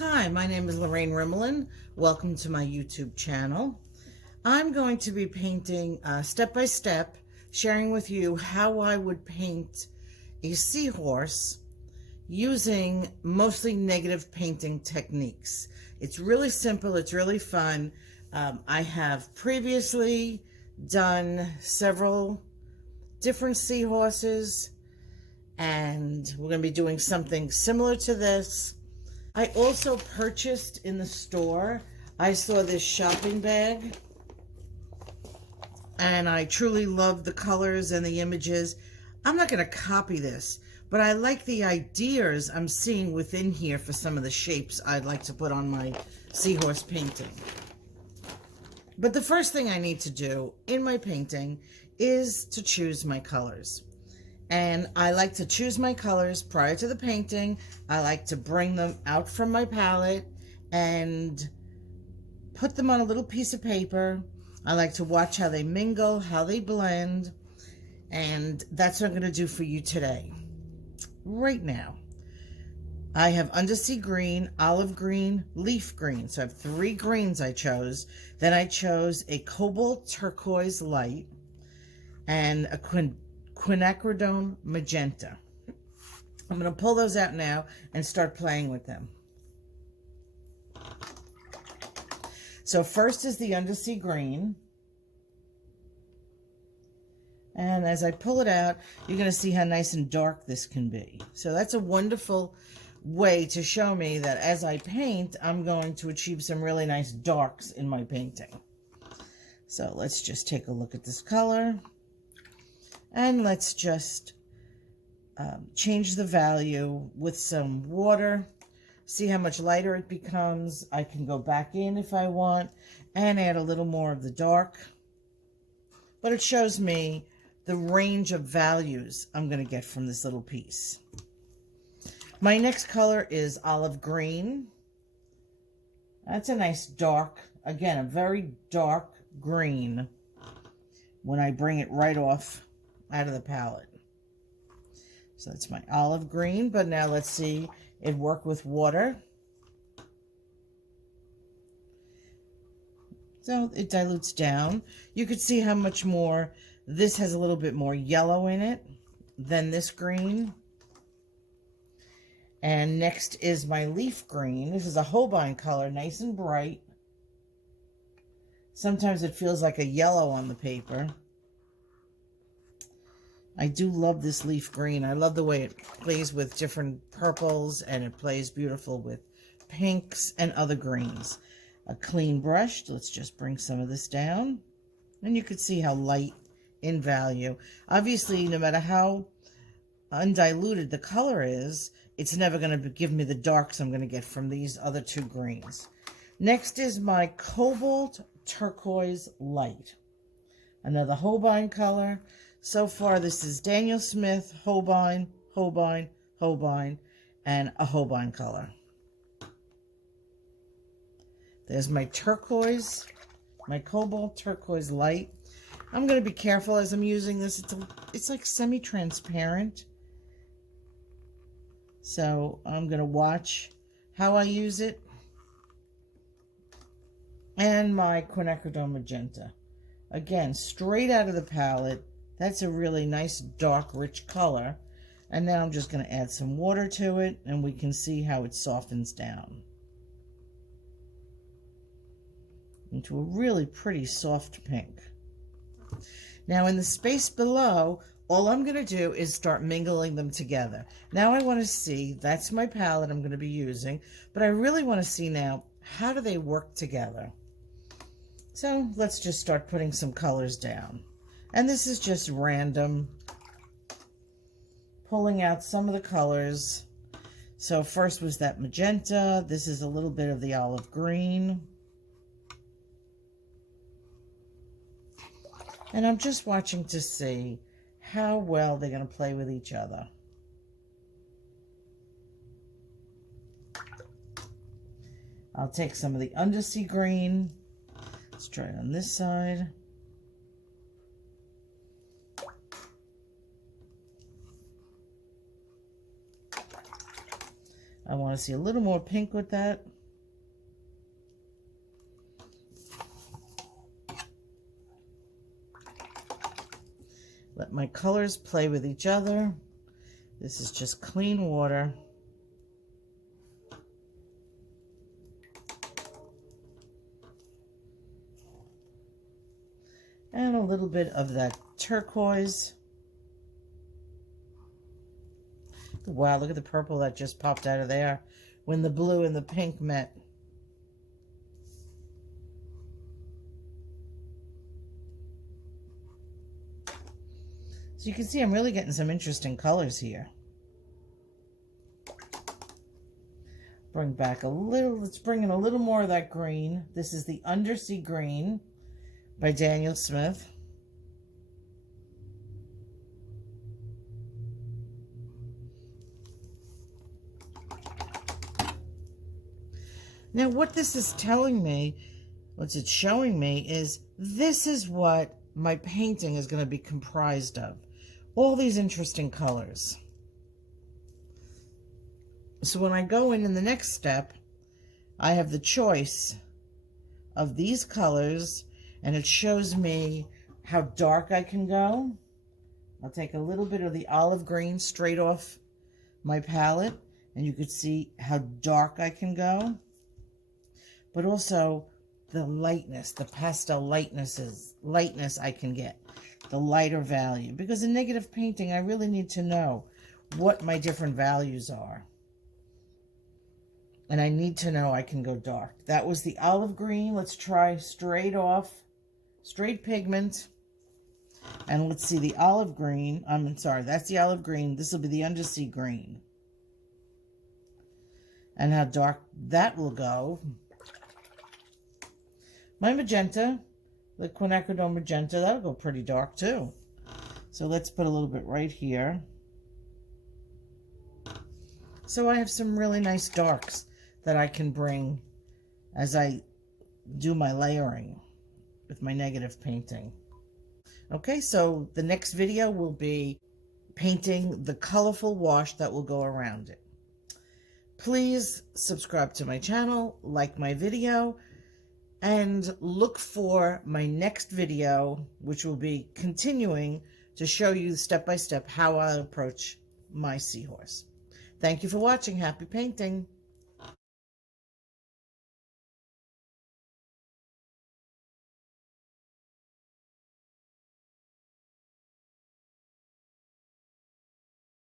Hi, my name is Lorraine Rimmelin. Welcome to my YouTube channel. I'm going to be painting step by step, sharing with you how I would paint a seahorse using mostly negative painting techniques. It's really simple, it's really fun. I have previously done several different seahorses, and we're going to be doing something similar to this. I also purchased in the store, I saw this shopping bag, and I truly love the colors and the images. I'm not going to copy this, but I like the ideas I'm seeing within here for some of the shapes I'd like to put on my seahorse painting. But the first thing I need to do in my painting is to choose my colors. And I like to choose my colors prior to the painting. I like to bring them out from my palette and put them on a little piece of paper. I like to watch how they mingle, how they blend, and that's what I'm going to do for you today. Right now, I have Undersea Green, Olive Green, Leaf Green. So I have 3 greens I chose. Then I chose a Cobalt Turquoise Light and a Quinacridone Magenta. I'm going to pull those out now and start playing with them. So first is the Undersea Green. And as I pull it out, you're going to see how nice and dark this can be. So that's a wonderful way to show me that as I paint, I'm going to achieve some really nice darks in my painting. So let's just take a look at this color. And let's just change the value with some water. See how much lighter it becomes. I can go back in if I want and add a little more of the dark. But it shows me the range of values I'm going to get from this little piece. My next color is Olive Green. That's a nice dark, again, a very dark green when I bring it right off out of the palette. So that's my Olive Green, but now let's see it work with water. So it dilutes down. You could see how much more, this has a little bit more yellow in it than this green. And next is my Leaf Green. This is a Holbein color, nice and bright. Sometimes it feels like a yellow on the paper. I do love this Leaf Green. I love the way it plays with different purples, and it plays beautiful with pinks and other greens. A clean brush. Let's just bring some of this down. And you can see how light in value. Obviously, no matter how undiluted the color is, it's never going to give me the darks I'm going to get from these other 2 greens. Next is my Cobalt Turquoise Light. Another Holbein color. So far, this is Daniel Smith, Holbein, Holbein, Holbein, and a Holbein color. There's my turquoise, my Cobalt Turquoise Light. I'm going to be careful as I'm using this. It's like semi-transparent. So I'm going to watch how I use it. And my Quinacridone Magenta. Again, straight out of the palette. That's a really nice, dark, rich color. And now I'm just going to add some water to it, and we can see how it softens down into a really pretty soft pink. Now in the space below, all I'm going to do is start mingling them together. Now I want to see, that's my palette I'm going to be using, but I really want to see now, how do they work together? So let's just start putting some colors down. And this is just random, pulling out some of the colors. So first was that magenta. This is a little bit of the olive green. And I'm just watching to see how well they're going to play with each other. I'll take some of the Undersea Green. Let's try it on this side. I want to see a little more pink with that. Let my colors play with each other. This is just clean water. And a little bit of that turquoise. Wow, look at the purple that just popped out of there when the blue and the pink met. So you can see I'm really getting some interesting colors here. Bring back a little, let's bring in a little more of that green. This is the Undersea Green by Daniel Smith. Now what this is telling me, what it's showing me is this is what my painting is going to be comprised of. All these interesting colors. So when I go in the next step, I have the choice of these colors, and it shows me how dark I can go. I'll take a little bit of the olive green straight off my palette, and you could see how dark I can go. But also the lightness, the pastel lightness I can get, the lighter value. Because in negative painting, I really need to know what my different values are. And I need to know I can go dark. That was the olive green. Let's try straight off, straight pigment. And let's see the olive green. I'm sorry, that's the olive green. This will be the Undersea Green. And how dark that will go. My magenta, the Quinacridone Magenta, that'll go pretty dark too. So let's put a little bit right here. So I have some really nice darks that I can bring as I do my layering with my negative painting. Okay, so the next video will be painting the colorful wash that will go around it. Please subscribe to my channel, like my video, and look for my next video, which will be continuing to show you step by step how I approach my seahorse. Thank you for watching. Happy painting.